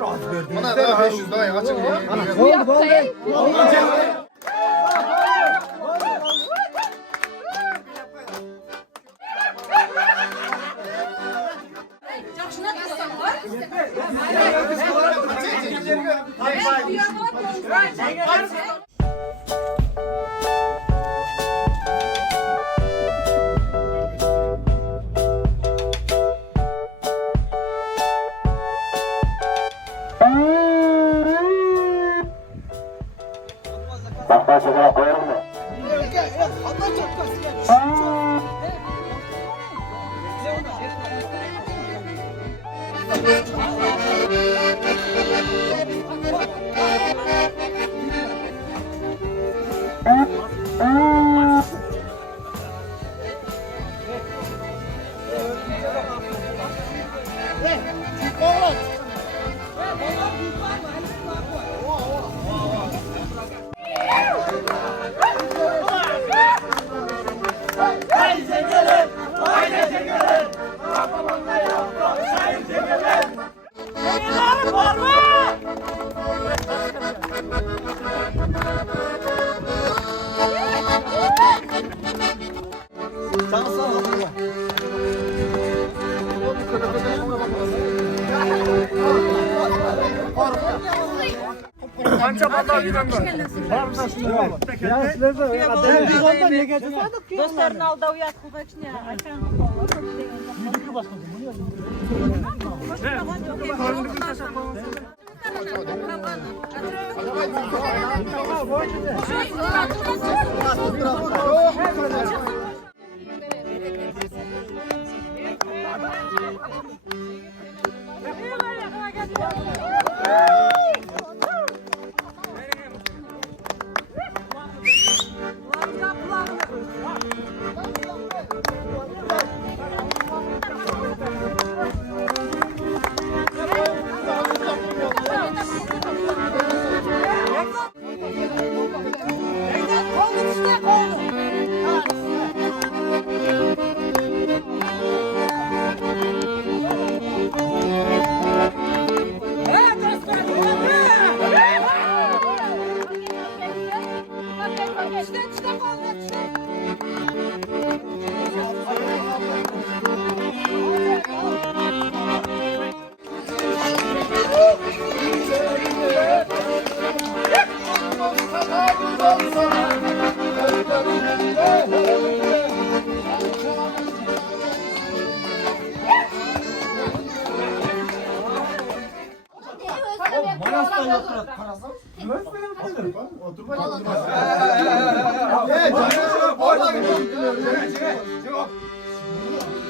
verdinizler, az verdinizler. Bana daha 500 daha açın. Bakma sigara koyalım mı? Anca vallahi gidemem. Dostlarını aldı uyak kukaçnya.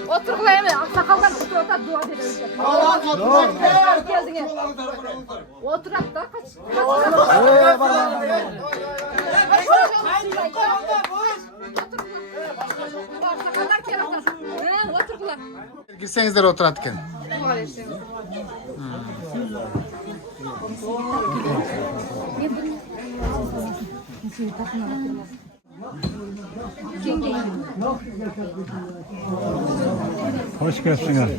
Oturgulayım mı? Aksakallar oturak dua ederiz. Oturak da kaç. Oturgular. Girsenizler oturatken. Hoş geldiniz.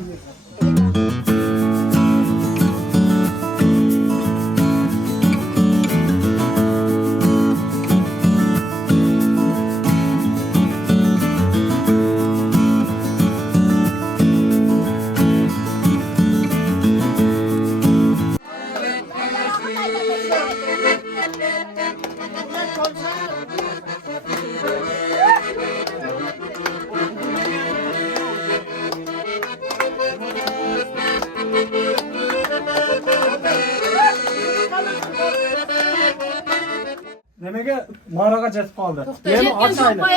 Demek mağaraga cesip kaldı. Yemi açayla.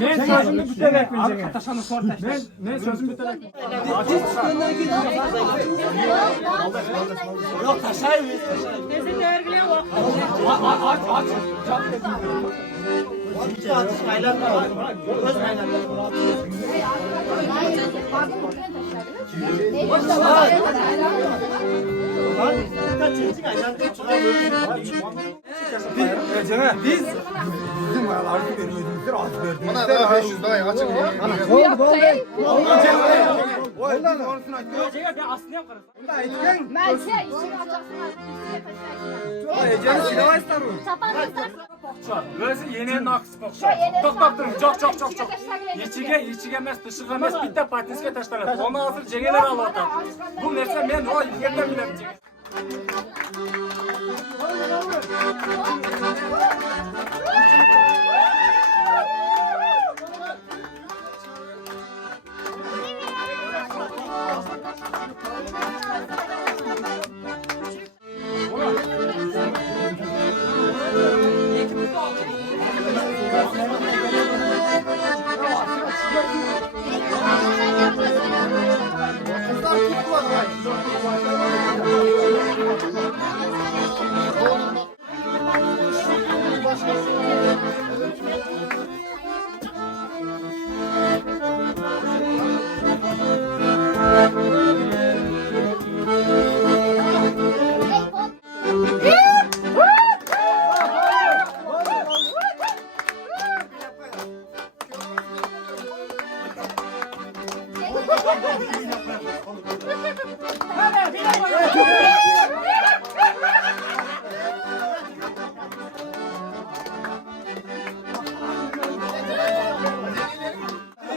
Ne sözümü biterek bileceğim. Ne sözümü biterek. Yok taşayım. Nesi dergiliyor bak. Aç. Biz bizim ayarları veriyordunuzlar, az verdinizler. Bana daha 500 daha açın. Bu yaptayım. Oy, doğrusunu aytıyor. Ece'ye ben aslını yap karısı. Bunda aytken. Ben şey içini açarsınlar. Ece'ni silamayızlar mı? Çapanızlar. Böylesi yeni nakıs kokşu. Şöyle yeni Tok durun. Çok. İçine İçige emas, dışıga emas, bitta partiske taşlanadi. Onu hazır jegeler alıp bu narsa men o yerdan bilaman.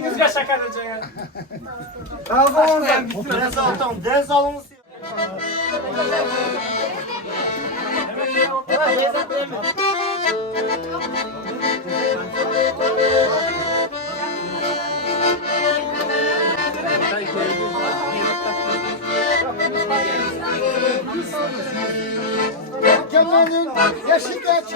Bizga shakar Ece'ye. Ders alınız. Kemal'in yaşı kaç?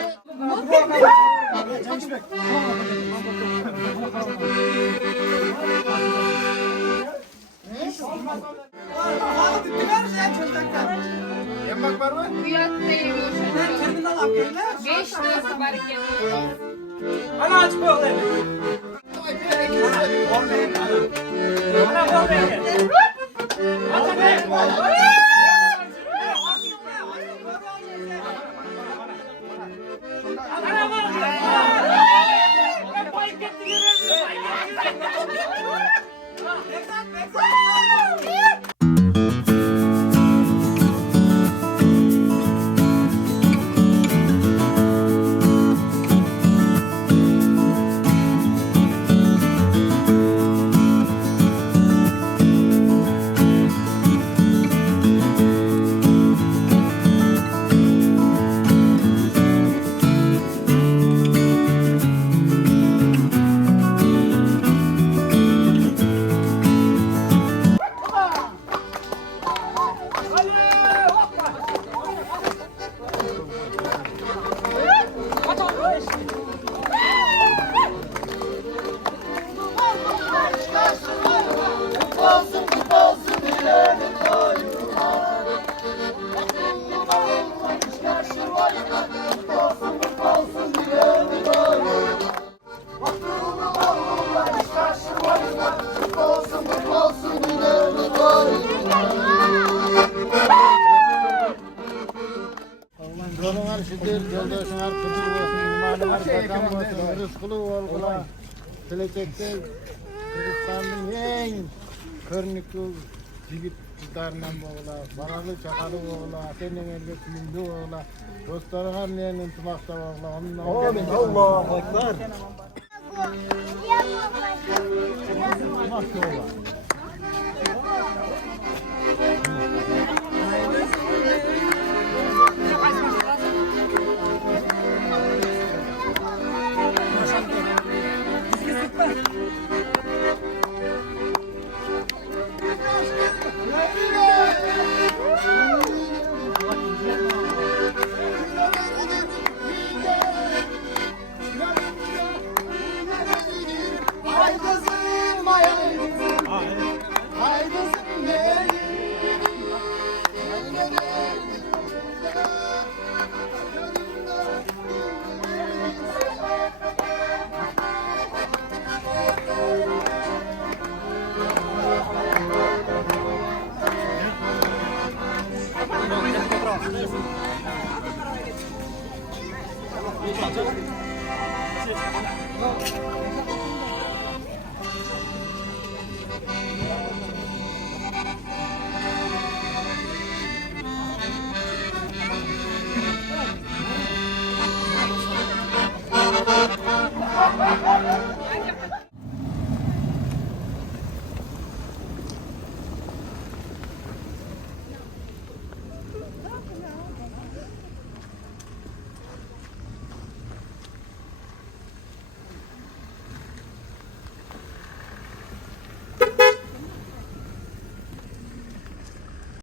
Yemek var mı? Beş lirası var iken. Ana aç bu olayı. Ana Yolun arşidir, yoldaşın arkadaşı olsun, imanı arkadaşın olsun, rızkılı olgula. Gelecekte Kırgızistan'ın en körnüklü jigit kızlarından boğula, baralı çakalı boğula, senin elbet mündü boğula, dostlarına neyin unutmakta boğula. Amin. Allahu Ekber.